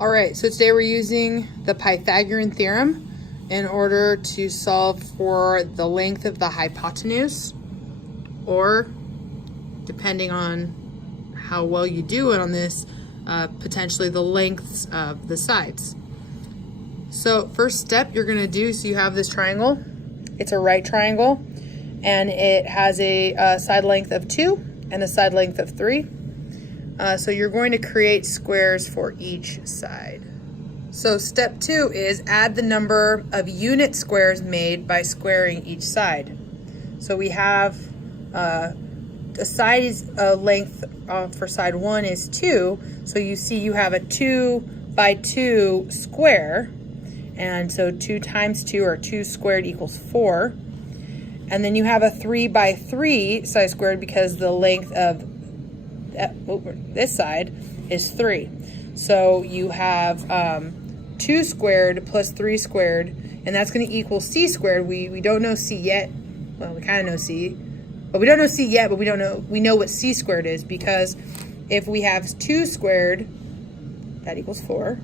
All right, so today we're using the Pythagorean theorem in order to solve for the length of the hypotenuse, or depending on how well you do it on this, potentially the lengths of the sides. So first step you're gonna do, so you have this triangle. It's a right triangle, and it has a side length of 2 and a side length of 3. So you're going to create squares for each side. So step 2 is add the number of unit squares made by squaring each side. So we have the side is length for side 1 is 2. So you see you have a 2 by 2 square. And so 2 times 2, or 2 squared, equals 4. And then you have a 3 by 3 side squared because the length of this side is 3. So you have 2 squared plus 3 squared, and that's going to equal c squared. We don't know c yet. Well, we kind of know c, but we don't know c yet, but we know what c squared is, because if we have 2 squared, that equals 4,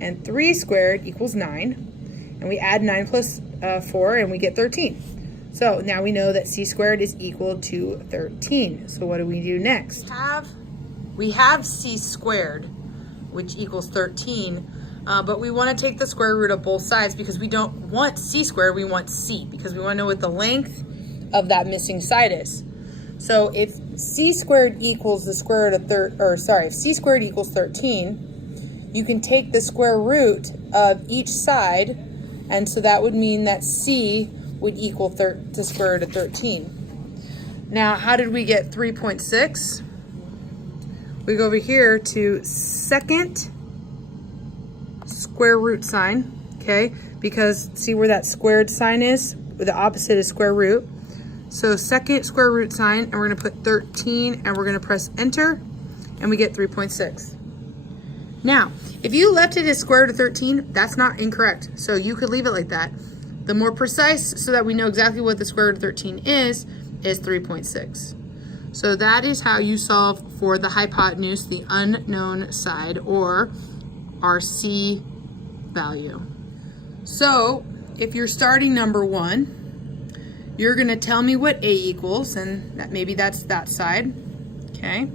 and 3 squared equals 9, and we add 9 plus 4 and we get 13. So now we know that c squared is equal to 13. So what do we do next? We have c squared, which equals 13, but we want to take the square root of both sides because we don't want c squared, we want c, because we want to know what the length of that missing side is. So if c squared equals the square root of if c squared equals 13, you can take the square root of each side, and so that would mean that c would equal the square root of 13. Now, how did we get 3.6? We go over here to second square root sign, okay? Because see where that squared sign is? The opposite is square root. So second square root sign, and we're gonna put 13, and we're gonna press enter, and we get 3.6. Now, if you left it as square root of 13, that's not incorrect. So you could leave it like that. The more precise, so that we know exactly what the square root of 13 is 3.6. So that is how you solve for the hypotenuse, the unknown side, or our C value. So if you're starting number 1, you're gonna tell me what A equals, and that maybe that's that side, okay?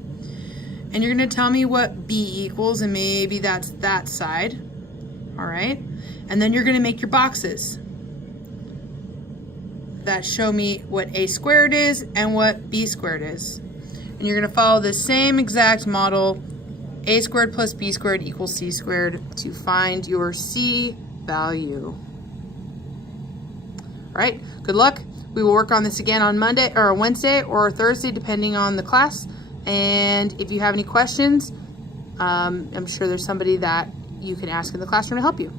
And you're gonna tell me what B equals, and maybe that's that side, all right? And then you're gonna make your boxes that show me what a squared is and what b squared is. And you're gonna follow the same exact model, a squared plus b squared equals c squared, to find your c value. All right, good luck. We will work on this again on Monday or Wednesday or Thursday, depending on the class. And if you have any questions, I'm sure there's somebody that you can ask in the classroom to help you.